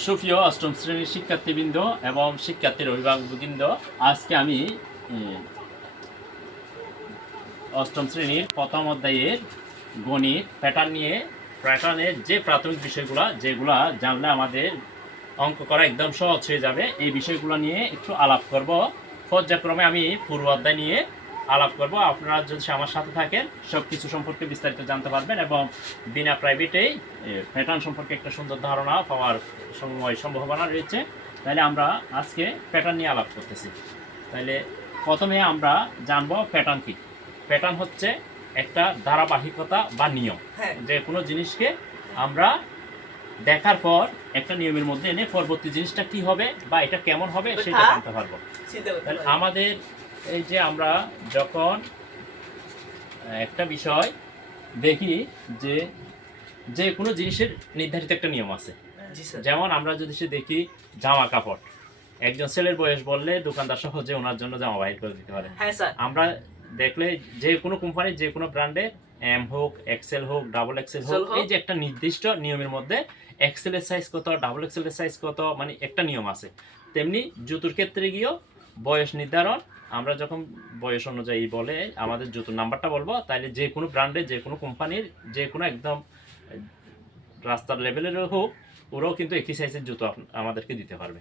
সুপ্রিয় অষ্টম শ্রেণীর শিক্ষার্থীবৃন্দ এবং শিক্ষার্থীর অভিভাবকবৃন্দ, আজকে আমি অষ্টম শ্রেণীর প্রথম অধ্যায়ের গণিত প্যাটার্নের যে প্রাথমিক বিষয়গুলো যেগুলো জানলে আমাদের অঙ্ক করা একদম সহজ হয়ে যাবে, এই বিষয়গুলো নিয়ে একটু আলাপ করব। পর্যায়ক্রমে আমি পূর্ব অধ্যায় নিয়ে আলাপ করব। আপনারা যদি আমার সাথে থাকেন সব কিছু সম্পর্কে বিস্তারিত জানতে পারবেন এবং বিনা প্রাইভেটেই প্যাটার্ন সম্পর্কে একটা সুন্দর ধারণা পাওয়ার সম্ভাবনা রয়েছে। তাহলে আমরা আজকে প্যাটার্ন নিয়ে আলাপ করতেছি। তাহলে প্রথমে আমরা জানবো প্যাটার্ন কি। প্যাটার্ন হচ্ছে একটা ধারাবাহিকতা বা নিয়ম, যে কোনো জিনিসকে আমরা দেখার পর একটা নিয়মের মধ্যে এনে পরবর্তী জিনিসটা কি হবে বা এটা কেমন হবে সেটা জানতে পারবো। আমাদের এই যে আমরা যখন একটা বিষয় দেখি যে যে কোনো জিনিসের নির্ধারিত একটা নিয়ম আছে, যেমন আমরা যদি সে দেখি জামা কাপড়, একজন ছেলের বয়স বললে দোকানদার সহজে ওনার জন্য জামা বাহির করে দিতে পারে। আমরা দেখলে যে কোনো কোম্পানির যে কোনো ব্র্যান্ডের এম হোক, এক্সেল হোক, ডাবল এক্সেল হোক, এই যে একটা নির্দিষ্ট নিয়মের মধ্যে এক্সেলের সাইজ কত, ডাবল এক্সেলের সাইজ কত, মানে একটা নিয়ম আছে। তেমনি জুতোর ক্ষেত্রে গিয়েও বয়স নির্ধারণ, আমরা যখন বয়স অনুযায়ী বলে আমাদের জুতোর নাম্বারটা বলবো, তাহলে যে কোনো ব্র্যান্ডের যে কোনো কোম্পানির যে কোনো একদম রাস্তার লেভেলের হোক, ওরাও কিন্তু একই সাইজের জুতো আমাদেরকে দিতে পারবে।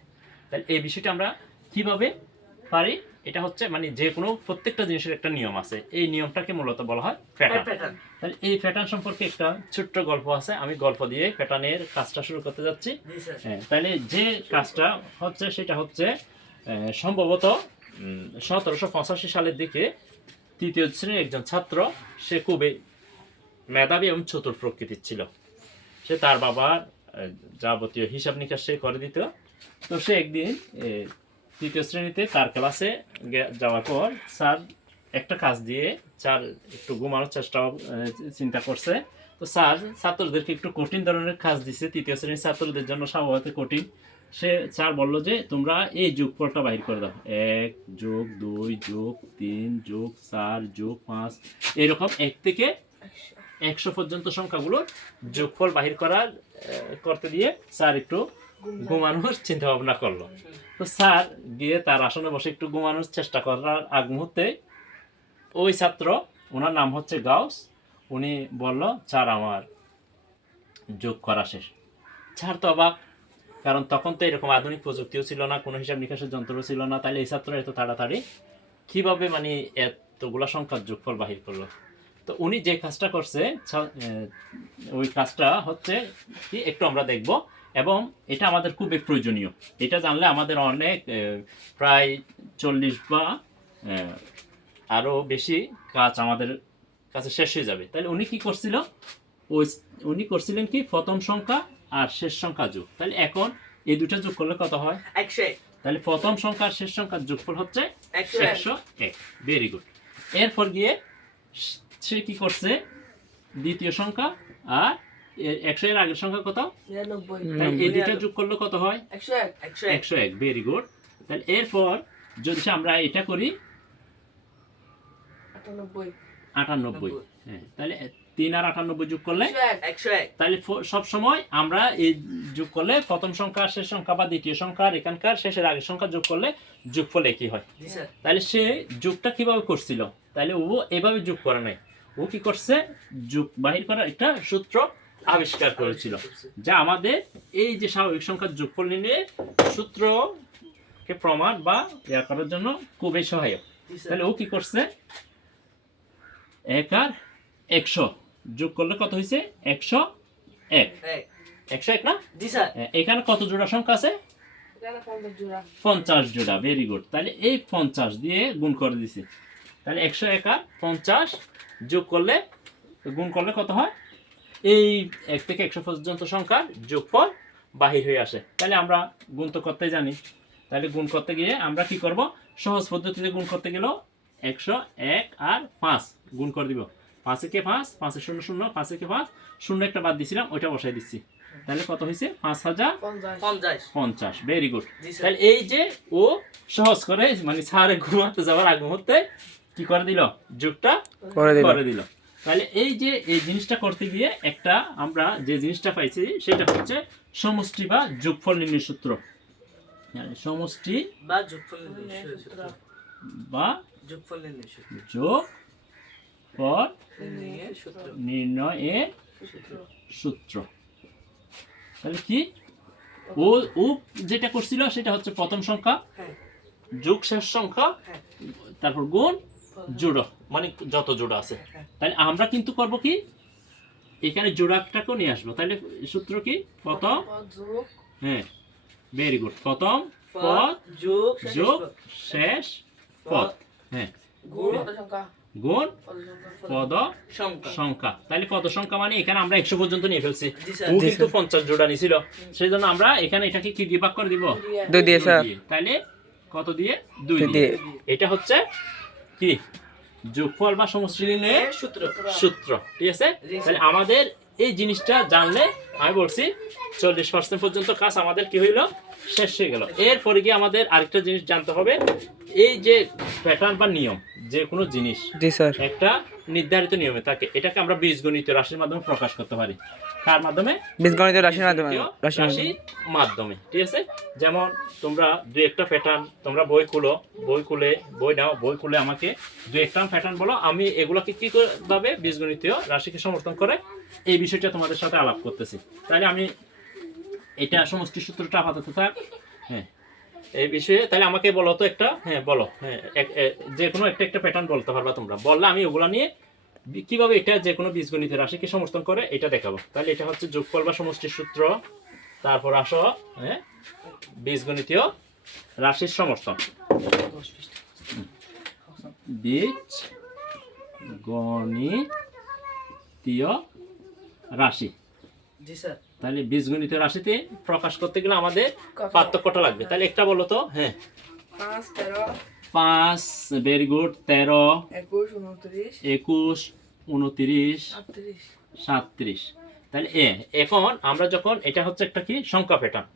তাহলে এই বিষয়টা আমরা কিভাবে পারি, এটা হচ্ছে মানে যে কোনো প্রত্যেকটা জিনিসের একটা নিয়ম আছে, এই নিয়মটাকে মূলত বলা হয় প্যাটার্ন। তাহলে এই প্যাটার্ন সম্পর্কে একটা ছোট্ট গল্প আছে, আমি গল্প দিয়ে প্যাটার্নের কাজটা শুরু করতে যাচ্ছি। তাহলে যে কাজটা হচ্ছে সেটা হচ্ছে সম্ভবত 1785 সালের দিকে তৃতীয় শ্রেণীর একজন ছাত্র, সে খুবই মেধাবী এবং চতুর প্রকৃতির ছিল। সে তার বাবার যাবতীয় হিসাব নিকাশ সে করে দিত। তো সে একদিন তৃতীয় শ্রেণীতে তার ক্লাসে যাওয়ার পর স্যার একটা কাজ দিয়ে স্যার একটু ঘুমানোর চেষ্টা চিন্তা করছে। তো স্যার ছাত্রদেরকে একটু কঠিন ধরনের কাজ দিছে, তৃতীয় শ্রেণীর ছাত্রদের জন্য স্বভাবত কঠিন। স্যার বললো যে তোমরা এই যোগফলটা বাহির করে দাও, 1 + 2 + 3 + 4 + 5, এরকম 1 থেকে 100 পর্যন্ত সংখ্যাগুলোর যোগফল বাহির করতে দিয়ে স্যার একটু ঘুমানোর চিন্তা ভাবনা করলো। তো স্যার গিয়ে তার আসনে বসে একটু ঘুমানোর চেষ্টা করার আগ মুহূর্তে ওই ছাত্র, ওনার নাম হচ্ছে গাউস, উনি বলল স্যার আমার যোগ করা শেষ। স্যার তো অবাক, কারণ তখন তো এরকম আধুনিক প্রযুক্তিও ছিল না, কোনো হিসাব নিকাশের যন্ত্র ছিল না। তাহলে এই ছাত্র এত তাড়াতাড়ি কিভাবে মানে এতগুলা সংখ্যার যোগফল বাহির করলো। তো উনি যে কাজটা করছে, ওই কাজটা হচ্ছে কি একটু আমরা দেখব, এবং এটা আমাদের খুবই প্রয়োজনীয়। এটা জানলে আমাদের অনেক প্রায় 40 বা আরও বেশি কাজ আমাদের কাছে শেষ হয়ে যাবে। তাহলে উনি কি করছিল, উনি করছিলেন কি প্রথম সংখ্যা আর শেষ সংখ্যা যোগ। তাহলে এখন এই দুটো যোগ করলে কত হয়? 101। তাহলে প্রথম সংখ্যা আর শেষ সংখ্যার যোগফল হচ্ছে 101। Very good. এরপর গিয়ে সে কি করছে, দ্বিতীয় সংখ্যা আর 100 এর আগের সংখ্যা কত? 99। এই দুটো যোগ করলে কত হয়? 101। Very good. তাহলে এরপর যদি আমরা এটা করি 98, হ্যাঁ, তাহলে 3 আর 98 যোগ করলে 101। তাহলে সব সময় আমরা এই যোগ করলে প্রথম সংখ্যা শেষ সংখ্যা বা দ্বিতীয় সংখ্যা আর এখানকার শেষের আগের সংখ্যা যোগ করলে যোগফল একই হয়। তাহলে সে যোগটা কিভাবে করছিল? তাহলে ও এভাবে যোগ করে নাই, ও কি করছে, যোগ বাহির করার একটা সূত্র আবিষ্কার করেছিল, যা আমাদের এই যে স্বাভাবিক সংখ্যার যোগফল নিয়ে সূত্রকে প্রমাণ বা ইয়া করার জন্য খুবই সহায়ক। তাহলে ও কি করছে, 1 আর 100 যোগ করলে কত হয়েছে? 101। 101 না? জি স্যার। এখানে কত জোড়া সংখ্যা আছে? 50 জোড়া। Very good. তাহলে এই 50 দিয়ে গুণ করে দিছি। তাহলে 101 আর 50 যোগ করলে গুণ করলে কত হয়? এই 1 থেকে 100 পর্যন্ত সংখ্যার যোগফল বাহির হয়ে আসে। তাহলে আমরা গুণ তো করতে জানি, তাহলে গুণ করতে গিয়ে আমরা কি করব, সহজ পদ্ধতিতে গুণ করতে গেলেও 101 আর 5 গুণ করে দিব। 5 একে 5, 5 এ 0 0, 5 একে 5, 0 একটা বাদ দিছিলাম, ওইটা বসাই দিচ্ছি। তাহলে কত হয়েছে? 5050। Very good. তাহলে এই যে ও সহজ করে মানে স্যারে ঘুমাতে যাওয়ার আগ মুহূর্তে কি করে দিল, যোগটা করে দিল। তাহলে এই যে এই জিনিসটা করতে গিয়ে একটা আমরা যে জিনিসটা পাইছি সেটা হচ্ছে সমষ্টি বা যোগফল নির্ণয় সূত্র, সমষ্টি বা যোগফল নির্ণয় সূত্র বা যোগফল নির্ণয় সূত্র যোগফল নির্ণয় সূত্র নির্ণয়ের সূত্র। তাহলে কি ও ও যেটা করছিল সেটা হচ্ছে প্রথম সংখ্যা হ্যাঁ যোগ শেষ সংখ্যা হ্যাঁ তারপর গুণ জোড়া, মানে যত জোড়া আছে। হ্যাঁ। তাহলে আমরা কিন্তু করব কি এখানে জোড়াটাকেও নিয়ে আসবো। তাহলে সূত্র কি প্রথম, হ্যাঁ ভেরি গুড, প্রথম পদ যোগ যোগ শেষ পদ, হ্যাঁ গুণ গুণ পদ সংখ্যা। সংখ্যা। তাহলে পদ সংখ্যা মানে এখানে আমরা 100 পর্যন্ত নিয়ে ফেলছি। জি স্যার। ও কিন্তু 50 জোড়া নিছিল, সেই জন্য আমরা এখানে এটাকে কি দিয়ে ভাগ করে দিব? 2 দিয়ে স্যার। তাহলে কত দিয়ে? 2 2 দিয়ে। দিয়ে। এটা হচ্ছে কি যোগফল বা সমষ্টি নির্ণয়ের সূত্র সূত্র, ঠিক আছে? জি, স্যার। তাহলে আমাদের এই জিনিসটা জানলে আমি বলছি 40% পর্যন্ত কাজ আমাদের কি হইলো শেষ হয়ে গেল। এরপরে গিয়ে আমাদের আরেকটা জিনিস জানতে হবে, এই যে প্যাটার্ন বা নিয়ম, যে কোনো জিনিস জি স্যার। একটা নির্ধারিত নিয়মে থাকে, এটাকে আমরা বীজগণিত রাশির মাধ্যমে প্রকাশ করতে পারি। কার মাধ্যমে? বীজগণিত রাশির মাধ্যমে। বীজগণিতীয় রাশির মাধ্যমে। রাশির মাধ্যমে, ঠিক আছে? যেমন তোমরা দুই একটা প্যাটার্ন, তোমরা বই খুলো, বই নাও, বই খুলে আমাকে দুই একটা প্যাটার্ন বলো, আমি এগুলোকে কি ভাবে বীজগণিতীয় রাশিকে সমর্থন করে এই বিষয়টা তোমাদের সাথে আলাপ করতেছি। তাহলে আমি এটা সমষ্টি সূত্রটা আপাতত থাক, হ্যাঁ এই বিষয়ে। তাহলে আমাকে বলো তো একটা, হ্যাঁ বলো, হ্যাঁ যে কোনো একটা প্যাটার্ন বলতে পারবা তোমরা, বললে আমি ওগুলো নিয়ে কিভাবে এটা যে কোনো বীজগণিত রাশিকে সমর্থন করে এটা দেখাবো। তাহলে এটা হচ্ছে যোগফল বা সমষ্টির সূত্র, তারপর আসো হ্যাঁ বীজগণিতীয় রাশির সমর্থন, বীজ গণিতীয় রাশি। জি স্যার। তাহলে বীজগণিতীয় রাশিতে প্রকাশ করতে গেলে আমাদের পার্থক্যটা লাগবে। তাহলে একটা বলো তো, হ্যাঁ 5, 13, 5 ভেরি গুড, 13 21, 29, 21 29 38, 37। তাহলে এখন আমরা যখন এটা হচ্ছে একটা কি সংখ্যা প্যাটার্ন,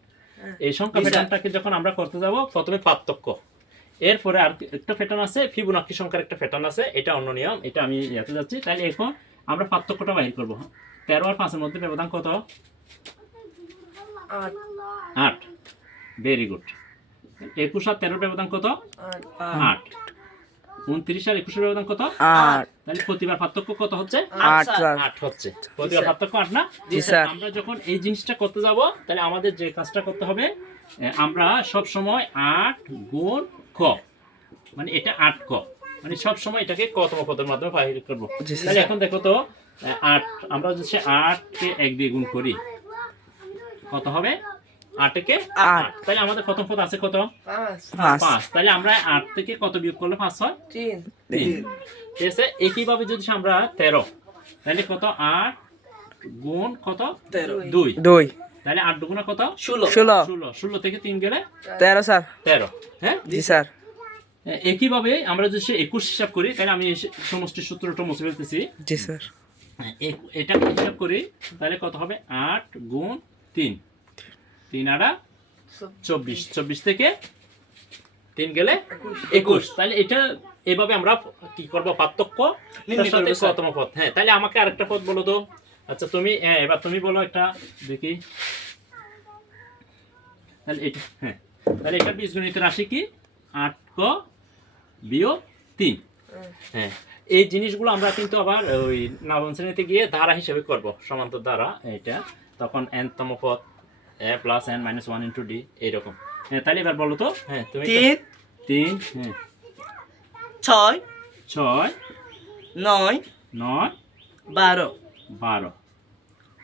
হ্যাঁ। এই সংখ্যা জি, স্যার। প্যাটার্নটাকে যখন আমরা করতে যাব প্রথমে পার্থক্য, এরপরে আর একটা প্যাটার্ন আছে ফিবোনাকি সংখ্যার একটা প্যাটার্ন আছে, এটা অন্য নিয়ম, এটা আমি ইয়াতে যাচ্ছি। তাহলে এখন আমরা পার্থক্যটা বাহির করব। 13 আর 5 এর মধ্যে ব্যবধান কত? 8, 8 ভেরি গুড। 21 আর 13 ব্যবধান কত? 8, 8 29 আর 21 ব্যবধান কত? 8 তাহলে প্রতিবার পার্থক্য কত হচ্ছে? 8 স্যার। 8 হচ্ছে। প্রতিবার স্যার। পার্থক্য 8 না? জি স্যার। আমরা যখন এই জিনিসটা করতে যাব তাহলে আমাদের যে কাজটা করতে হবে, আমরা সব সময় 8 গুণ ক, মানে এটা 8 ক, মানে সব সময় এটাকে কতম পদের মাধ্যমে বাহির করব। জি স্যার। তাহলে এখন দেখো তো 8 আমরা যদি 8 কে 1 দিয়ে গুণ করি কত হবে? 8 কে 8। তাহলে আমাদের প্রথম পদ আছে কত? 5, 5। তাহলে আমরা 8 থেকে কত বিয়োগ করলে 5 হয়? 3, 3। ঠিক আছে? একইভাবে যদি আমরা 13, তাহলে কত? 8 গুণ কত? 13 2। 2 তাহলে 8 দুগুণে কত? 16 16 16 থেকে 3 গেলে 13 স্যার। 13। হ্যাঁ, জি স্যার। একইভাবে আমরা যদি 21 হিসাব করি, তাহলে আমি সমষ্টির সূত্রটা মুছে ফেলতেছি। জি স্যার। এটা হিসাব করি তাহলে কত হবে? 8 গুণ 3, 3 আর 24, 24 থেকে 3 গেলে 21। তাহলে এটা এভাবে আমরা কি করব? পার্থক্য নির্ণয় তার সাথে করব, স্যার। কতম পদ। হ্যাঁ, তাহলে আমাকে আরেকটা পদ বলো তো। আচ্ছা তুমি এবার তুমি বলো একটা দেখি। তাহলে এটা, হ্যাঁ তাহলে এটা বীজগণিত রাশি কি? 8 ক বিয়োগ 3। হ্যাঁ, এই জিনিসগুলো আমরা কিন্তু আবার ওই নবম শ্রেণীতে গিয়ে ধারা হিসেবে করব, সমান্তর ধারা এটা, তখন n তম পদ a plus n minus 1 into D এইরকম। হ্যাঁ, তাহলে এবার বলো তো, হ্যাঁ তুমি 3 3, হ্যাঁ 6 6 9 9 12 12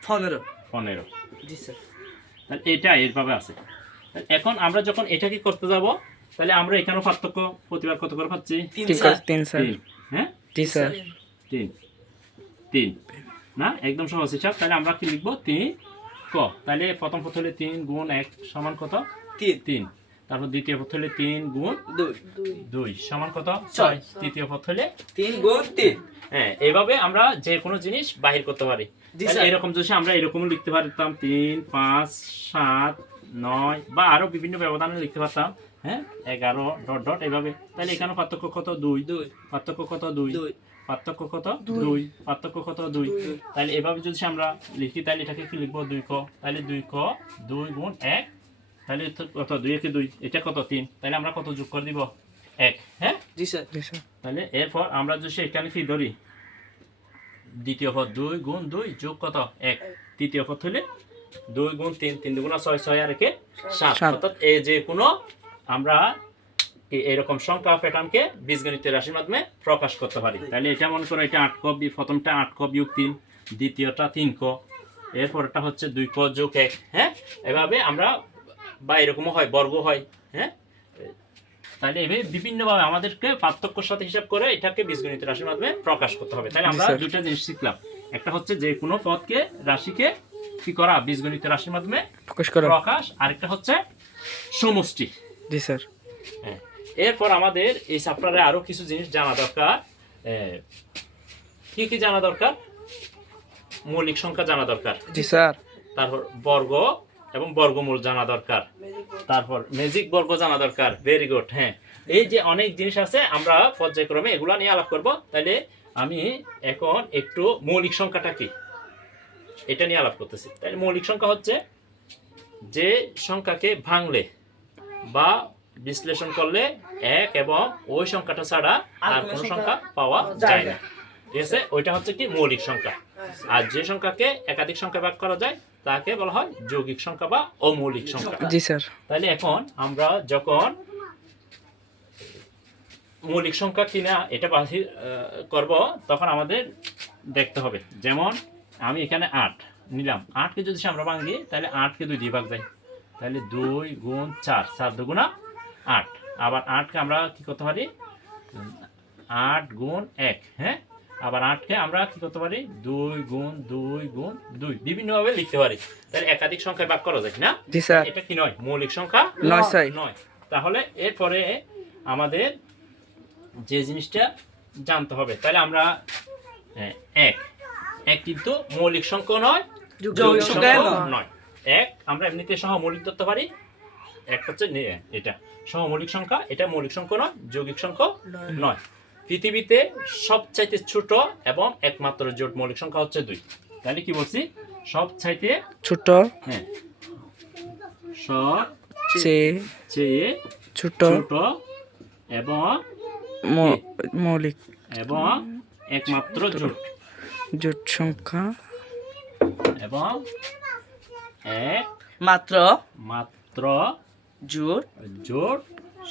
15 15। জি স্যার। তাহলে এটা এইভাবে আছে। তাহলে এখন আমরা যখন এটাকে করতে যাব তাহলে আমরা এখানেও পার্থক্য প্রতিবার কত করে পাচ্ছি? 3 ঠিক স্যার। আছে 3 স্যার। 3। হ্যাঁ জি স্যার। 3 না, একদম সহজ হিসাব। তাহলে আমরা কি লিখবো? 3 ক। তাহলে প্রথম পদ হলে 3 গুণ 1 সমান কত? 3 তারপর দ্বিতীয় পদ হলে 3 গুণ 2 2 সমান কত? 6 তৃতীয় পদ হলে 3 গুণ 3 হ্যাঁ, এইভাবে আমরা যে কোনো জিনিস বাহির করতে পারি। জি তাহলে স্যার। এরকম যদি আমরা এরকম লিখতে পারতাম 3 5 7 9 বা আরো বিভিন্ন ব্যবধানে লিখতে পারতাম, হ্যাঁ 11 ডট ডট এইভাবে। তাহলে এখানে পার্থক্য কত? 2। 2 পার্থক্য কত? 2। 2 পার্থক্য কত দুই। 2 পার্থক্য কত 2 তাহলে এভাবে যদি আমরা লিখি তাহলে এটাকে কি লিখবো 2 ক তাহলে 2 ক 2 গুণ 1 তাহলে কত 2 কে 2 এটা কত 3 তাহলে আমরা কত যোগ করে দিব 1 হ্যাঁ জি স্যার জি স্যার তাহলে এরপর আমরা যদি এখানে কি ধরি দ্বিতীয় পদ 2 গুণ 2 যোগ কত 1 তৃতীয় পদ হলে 2 গুণ 3 3 দুগুণ 6 6 আর একে 7 সাত। অর্থাৎ এই যে কোনো আমরা এরকম সংখ্যা প্যাটার্নকে বীজগণিতের রাশির মাধ্যমে প্রকাশ করতে পারি তাহলে এটা মনে করো এটা 8 ক প্রথমটা 8 ক বিয়োগ 3 দ্বিতীয়টা 3 ক এরপরটা হচ্ছে 2 ক যোগ 1 হ্যাঁ এভাবে আমরা বা এরকমও হয় বর্গ হয় হ্যাঁ তাহলে এভাবে বিভিন্নভাবে আমাদেরকে পার্থক্যের সাথে হিসাব করে এটাকে বীজগণিতের রাশির মাধ্যমে প্রকাশ করতে হবে তাহলে আমরা স্যার। দুটো জিনিস শিখলাম একটা হচ্ছে যে কোনো পদকে রাশিকে কি করা বীজগণিতের রাশির মাধ্যমে প্রকাশ করা প্রকাশ আরেকটা হচ্ছে সমষ্টি জি স্যার হ্যাঁ এরপর আমাদের এই চ্যাপ্টারে আরো কিছু জিনিস জানা দরকার কি কি জানা দরকার মৌলিক সংখ্যা জানা দরকার জি স্যার তারপর বর্গ এবং বর্গমূল জানা দরকার তারপর ম্যাজিক বর্গ জানা দরকার ভেরি গুড হ্যাঁ এই যে অনেক জিনিস আছে আমরা পর্যায়ক্রমে এগুলা নিয়ে আলাপ করব তাহলে আমি এখন একটু মৌলিক সংখ্যাটা কি এটা নিয়ে আলাপ করতেছি তাহলে মৌলিক সংখ্যা হচ্ছে যে সংখ্যাকে ভাঙলে বা বিশ্লেষণ করলে এক এবং ওই সংখ্যাটা ছাড়া আর কোনো সংখ্যা পাওয়া যায় না ঠিক আছে ওইটা হচ্ছে কি মৌলিক সংখ্যা আর যে সংখ্যাকে একাধিক সংখ্যা ভাগ করা যায় তাকে বলা হয় যৌগিক সংখ্যা বা অমৌলিক সংখ্যা জি স্যার তাহলে এখন আমরা যখন মৌলিক সংখ্যা কিনা এটা বাহির করব তখন আমাদের দেখতে হবে যেমন আমি এখানে 8 নিলাম 8 কে যদি আমরা ভাঙি তাহলে 8 কে 2 দিয়ে ভাগ যায় তাহলে 2 গুণ 4 4 দুগুণা 8 আবার 8 কে আমরা কি করতে পারি 8 গুণ 1 হ্যাঁ আবার 8 কে আমরা কি করতে পারি 2 গুণ 2 গুণ 2 বিভিন্নভাবে লিখতে পারি তাহলে একাধিক সংখ্যায় ভাগ করা যায় না জি স্যার এটা কি নয় মৌলিক সংখ্যা নয় স্যার নয় তাহলে এরপরে আমাদের যে জিনিসটা জানতে হবে তাহলে আমরা এক এক কিন্তু মৌলিক সংখ্যা নয় যৌগিক সংখ্যা নয় এক আমরা এমনিতে সহমৌলিক ধরতে পারি এক হচ্ছে এটা সহমৌলিক সংখ্যা এটা মৌলিক সংখ্যা নয় যৌগিক সংখ্যা নয় পৃথিবীতে সবচাইতে ছোট এবং একমাত্র জোট মৌলিক সংখ্যা হচ্ছে 2 তাহলে কি বলছি সবচাইতে ছোট হ্যাঁ সব চেয়ে চেয়ে ছোট ছোট এবং মৌলিক এবং একমাত্র জোট জোট সংখ্যা এবং এক মাত্র মাত্র জোট জোট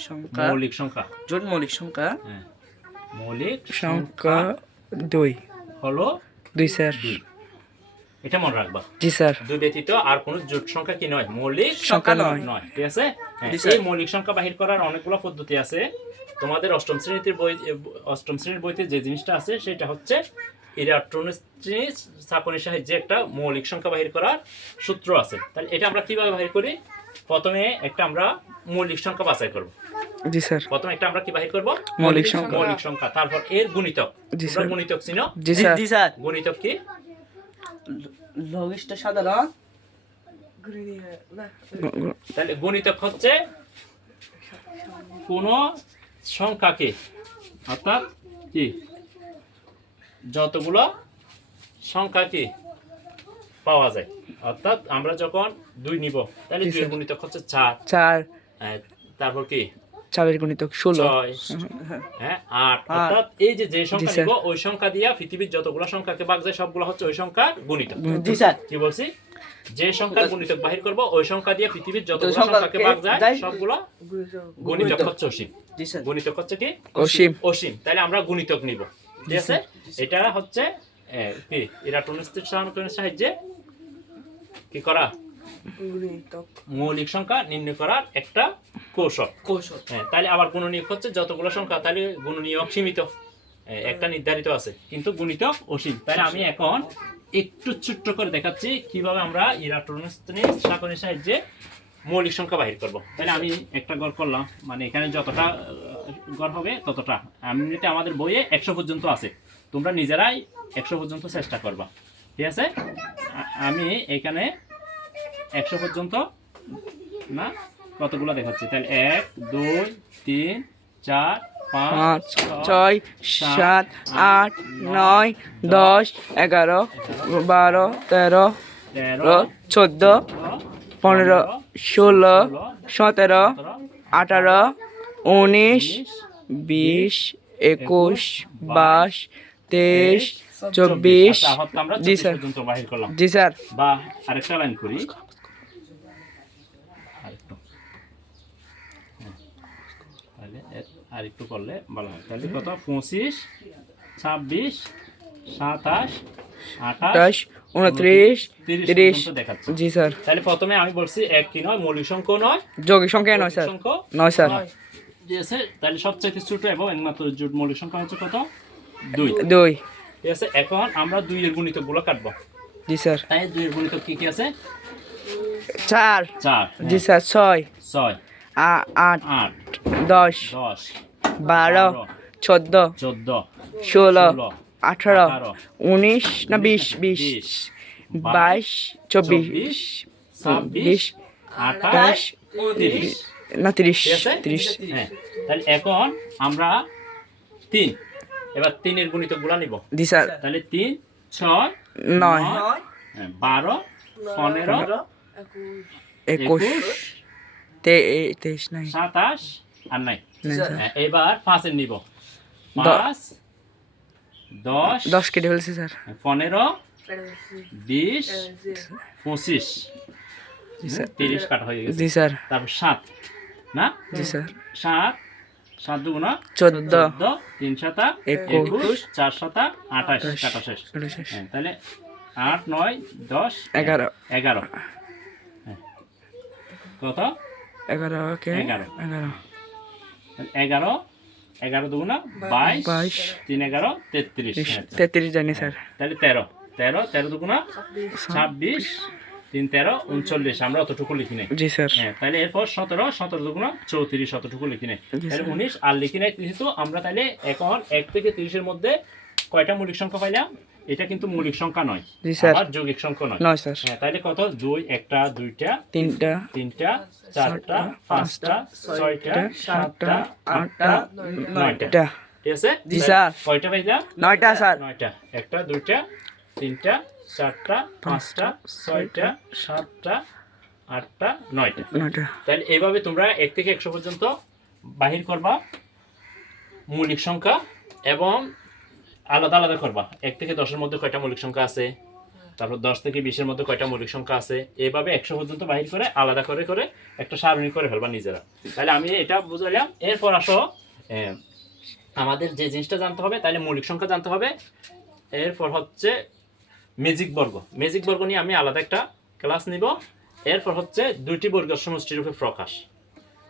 সংখ্যা মৌলিক সংখ্যা জোট মৌলিক সংখ্যা হ্যাঁ মৌলিক সংখ্যা সংখ্যা 2 হলো 2 স্যার 2 এটা মনে রাখবা জি স্যার 2 ব্যতীত আর কোনো জোট সংখ্যা কি নয় মৌলিক সংখ্যা নয়। নয় ঠিক আছে হ্যাঁ, জি, স্যার। এই মৌলিক সংখ্যা বাহির করার অনেকগুলো পদ্ধতি আছে তোমাদের অষ্টম শ্রেণীর বইতে যে জিনিসটা আছে সেটা হচ্ছে ইরাটোস্থেনিস ছাঁকনির সাহায্যে একটা মৌলিক সংখ্যা বাহির করার সূত্র আছে তাহলে এটা আমরা কিভাবে বাহির করি প্রথমে একটা আমরা মৌলিক সংখ্যা বাছাই করব জি স্যার প্রথমে একটা আমরা কি বাহির করব মৌলিক সংখ্যা। মৌলিক সংখ্যা তারপর এর গুণিতক জি, তোমরা স্যার। গুণিতক চিনো জি স্যার জি স্যার গুণিতক কি লঘিষ্ঠ সাধারণ তাহলে গুণিতক হচ্ছে কোন সংখ্যাকে অর্থাৎ কি যতগুলো সংখ্যা কি পাওয়া যায় অর্থাৎ আমরা যখন 2 নিব তাহলে 2 এর গুণিতক হচ্ছে 4 4 তারপর কি 4 এর গুণিতক 16 6 হ্যাঁ 8 অর্থাৎ এই যে সংখ্যা স্যার। নিব ওই সংখ্যা দিয়া পৃথিবীর যতগুলো সংখ্যাকে ভাগ যায় সবগুলো হচ্ছে ওই সংখ্যার গুণিতক জি স্যার কি বলছি যে সংখ্যার গুণিতক বাহির করব ওই সংখ্যা দিয়ে পৃথিবীর যতগুলো সংখ্যাকে সংখ্যাকে ভাগ যায় যায় সবগুলো গুণিতক গুণিতক। হচ্ছে অসীম জি স্যার গুণিতক হচ্ছে কি অসীম অসীম তাহলে আমরা গুণিতক নিব ঠিক আছে এটা হচ্ছে কি ইরাটোস্থেনিস ছাঁকনির সাহায্যে কি করা মৌলিক সংখ্যা নির্ণয় করার একটা কৌশল কৌশল হ্যাঁ তাহলে আবার গুণনীয়ক হচ্ছে যতগুলো সংখ্যা তাহলে গুণনীয়ক সীমিত একটা নির্ধারিত আছে কিন্তু গুণিতক অসীম তাহলে আমি এখন একটু ছোট্ট করে দেখাচ্ছি কিভাবে আমরা ইরাটোস্থেনিস ছাঁকনির সাহায্যে মৌলিক সংখ্যা বাহির করব তাহলে আমি একটা গড় করলাম মানে এখানে যতটা গড় হবে ততটা এমনিতে আমাদের বইয়ে 100 পর্যন্ত আছে তোমরা নিজেরাই 100 পর্যন্ত চেষ্টা করবা ঠিক আছে আমি এখানে 100 পর্যন্ত না কতগুলো দেখাচ্ছি তাহলে 1 2 3 4 5 6 7 8 9 10 11 12 13 14 15 16 17 18 19 20 21 22 23 24 আচ্ছা, আপাতত আমরা জি 24 স্যার পর্যন্ত বাহির করলাম। জি স্যার বা আরেকটা লাইন করি, আরেকটু তাহলে আরেকটু করলে ভালো হয়। তাহলে কত 25 26 27 28 28 29 30 পর্যন্ত দেখাচ্ছে। জি স্যার তাহলে প্রথমে আমি বলছি এক কি নয়, মৌলিক সংখ্যা নয়, যৌগিক সংখ্যা নয় স্যার সংখ্যা নয় স্যার ঠিক আছে। তাহলে সবচেয়ে ছোট এবং একমাত্র জোট মৌলিক সংখ্যা হচ্ছে কত 2, 2 ঠিক আছে। এখন আমরা 2 এর গুণিতকগুলো কাটবো। জি স্যার তাই 2 এর গুণিতক কি কি আছে? 4 4, জি স্যার 6 6 8 8 10 10 12 14 14 16 16 18 18 19 না 20 20 22 24 26 28 30, না 30 ঠিক আছে? 30 হ্যাঁ, তাহলে এখন আমরা 3, এবার 3 এর গুণিতকগুলো নিব। জি স্যার তাহলে 3 6 9 12 15 21 23 নাই 27 আর নাই। না স্যার হ্যাঁ, এবার 5 এর নিব। 5 10 10 কেটে ফেলছি স্যার 15 20 25 জি স্যার 30 কাটা হয়ে গেছে। জি স্যার তারপর 7 না জি স্যার 7 7 দুগুণা 14 14 3 7 21 4 7 28 কাটা শেষ। হ্যাঁ, তাহলে 8 9 10 11 11 কত 11 কে 11 11 11 11 দুগুণা 22 22 3 11 33। হ্যাঁ, 33 জানি স্যার তাহলে 13 13 13 দুগুণা 26 3 13 39 আমরা অতটুকু লিখি নাই। জি স্যার হ্যাঁ, তাহলে এরপর 17 17 দুগুণা 34 অতটুকু লিখি নাই। জি তাহলে স্যার। 19 আর লিখি নাই। যেহেতু আমরা তাহলে এখন 1 থেকে 30 এর মধ্যে কয়টা মৌলিক সংখ্যা পাইলাম? এটা কিন্তু মৌলিক সংখ্যা নয়, জি স্যার আবার যৌগিক সংখ্যা নয়। নয় স্যার হ্যাঁ, তাহলে কত 2 1টা 2টা 3টা 3টা 4টা 5টা 6টা 7টা 8টা 9টা, টা ঠিক আছে? জি স্যার। কয়টা পাইলাম? 9টা স্যার 9টা। 1টা 2টা 3টা 4টা 5টা 6টা 7টা 8টা 9টা। 9টা তাহলে এইভাবে তোমরা 1 থেকে 100 পর্যন্ত বাহির করবা মৌলিক সংখ্যা, এবং আলাদা আলাদা করবা। 1 থেকে 10 এর মধ্যে কয়টা মৌলিক সংখ্যা আছে, তারপর 10 থেকে 20 এর মধ্যে কয়টা মৌলিক সংখ্যা আছে, এইভাবে 100 পর্যন্ত বাহির করে আলাদা করে করে একটা সারণী করে ফেলবা নিজেরা। তাহলে আমি এটা বুঝাইলাম। এরপর আসো আমাদের যে জিনিসটা জানতে হবে, তাহলে মৌলিক সংখ্যা জানতে হবে। এরপর হচ্ছে ম্যাজিক বর্গ। ম্যাজিক বর্গ নিয়ে আমি আলাদা একটা ক্লাস নিব। এরপর হচ্ছে দুইটি বর্গের সমষ্টিরূপে প্রকাশ।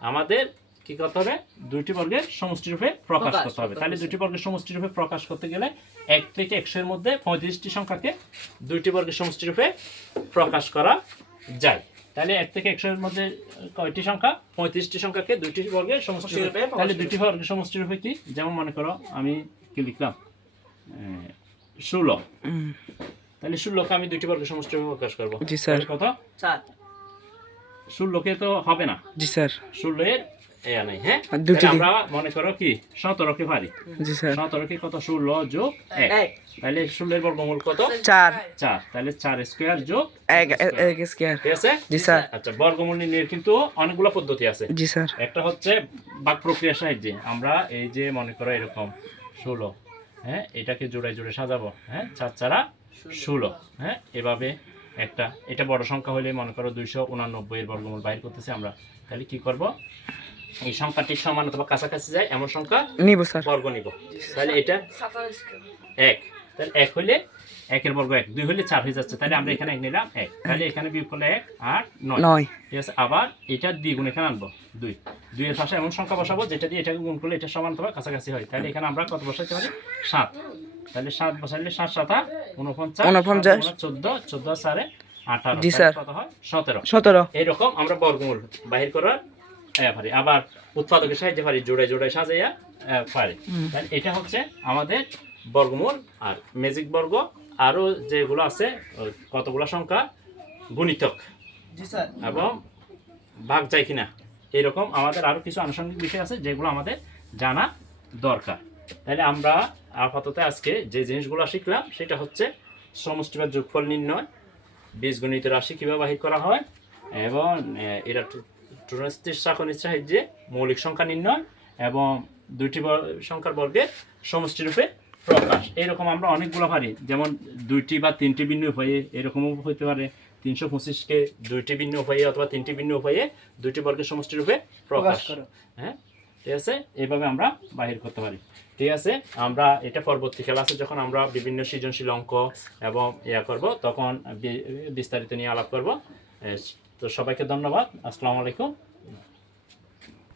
আমাদের কি করতে হবে? দুইটি বর্গের সমষ্টিরূপে প্রকাশ করতে হবে। তাহলে দুইটি বর্গের সমষ্টিরূপে প্রকাশ করতে গেলে 1 থেকে 100 এর মধ্যে 35টি সংখ্যাকে দুইটি বর্গের সমষ্টিরূপে প্রকাশ করা যায়। তাহলে 1 থেকে 100 এর মধ্যে কয়টি সংখ্যা? 35টি সংখ্যাকে দুইটি বর্গের সমষ্টিরূপে। তাহলে দুইটি বর্গের সমষ্টিরূপে কি? যেমন মনে করো আমি কি লিখলাম 16। তাহলে 16কে আমি দুইটি বর্গের সমষ্টিরূপে প্রকাশ করব। জি স্যার। তাহলে কত? 16কে তো হবে না, জি স্যার 16 এর নাই। হ্যাঁ, আর দুইটি তাহলে আমরা মনে করো কি 17কে পারি। জি স্যার 17কে কত? 16 যোগ 1। তাহলে 16 এর বর্গমূল কত? 4 4। তাহলে 4 স্কয়ার যোগ 1 স্কয়ার ঠিক আছে? জি স্যার আচ্ছা, বর্গমূল নির্ণয়ের কিন্তু অনেকগুলো পদ্ধতি আছে। জি স্যার একটা হচ্ছে ভাগ প্রক্রিয়ার সাহায্যে আমরা এই যে মনে করো এরকম 16, হ্যাঁ, এটাকে জোড়ায় জোড়ে সাজাবো। হ্যাঁ, 4 4 16। হ্যাঁ, এভাবে একটা, এটা বড় সংখ্যা হলে মনে করো 289 এর বর্গমূল বাইর করতেছি আমরা। তাহলে কি করব? এই সংখ্যাটির সমান অথবা কাছাকাছি যায় এমন সংখ্যা নিব স্যার বর্গ নিব। তাহলে এটা 1, তাহলে 1 হইলে 1 এর বর্গ 1, 2 হইলে 4 হয়ে যাচ্ছে। তাহলে আমরা এখানে 1 নিলাম 1। তাহলে এখানে বিয়োগ করলে 1 আর 9, 9 ঠিক আছে? আবার এটা দ্বিগুণ এখানে আনবো 2। 2 এর পাশে এমন সংখ্যা বসাবো যেটা দিয়ে এটাকে গুণ করলে এটা সমান অথবা কাছাকাছি হয়। তাহলে এখানে আমরা কত বসাইতে পারি? 7। তাহলে 7 বসাইলে 7 7 49 14 14 4 18। জি স্যার। কত হয়? 17। 17 এইরকম আমরা বর্গমূল বাহির করার পারি। আবার উৎপাদকের সাহায্যে পারি, জোড়ায় জোড়ায় সাজাইয়া পারি। তাহলে এটা হচ্ছে আমাদের বর্গমূল। আর ম্যাজিক বর্গ আরো যেগুলো আছে কতগুলো সংখ্যা, গুণিতক এবং ভাগ যায় কিনা, এরকম আমাদের আরো কিছু আনুষঙ্গিক বিষয় আছে যেগুলো আমাদের জানা দরকার। তাহলে আমরা আপাতত আজকে যে জিনিসগুলো শিখলাম সেটা হচ্ছে সমষ্টি বা যোগফল নির্ণয়, বীজগণিত রাশি কীভাবে বাহির করা হয়, এবং এরা চতুর্থ শাখনির সাহায্যে মৌলিক সংখ্যা নির্ণয়, এবং দুইটি সংখ্যার বর্গের সমষ্টিরূপে প্রকাশ। এরকম আমরা অনেকগুলো পারি, যেমন দুইটি বা তিনটি ভিন্ন উপায়ে এরকমও হতে পারে। 325কে দুইটি ভিন্ন উপায়ে অথবা তিনটি ভিন্ন উপায়ে দুইটি বর্গের সমষ্টিরূপে প্রকাশ। হ্যাঁ, ঠিক আছে, এইভাবে আমরা বাহির করতে পারি। ঠিক আছে, আমরা এটা পরবর্তী ক্লাসে যখন আমরা বিভিন্ন সৃজনশীল অঙ্ক এবং করব তখন বিস্তারিত নিয়ে আলাপ করব। তো সবাইকে ধন্যবাদ। আসসালামু আলাইকুম।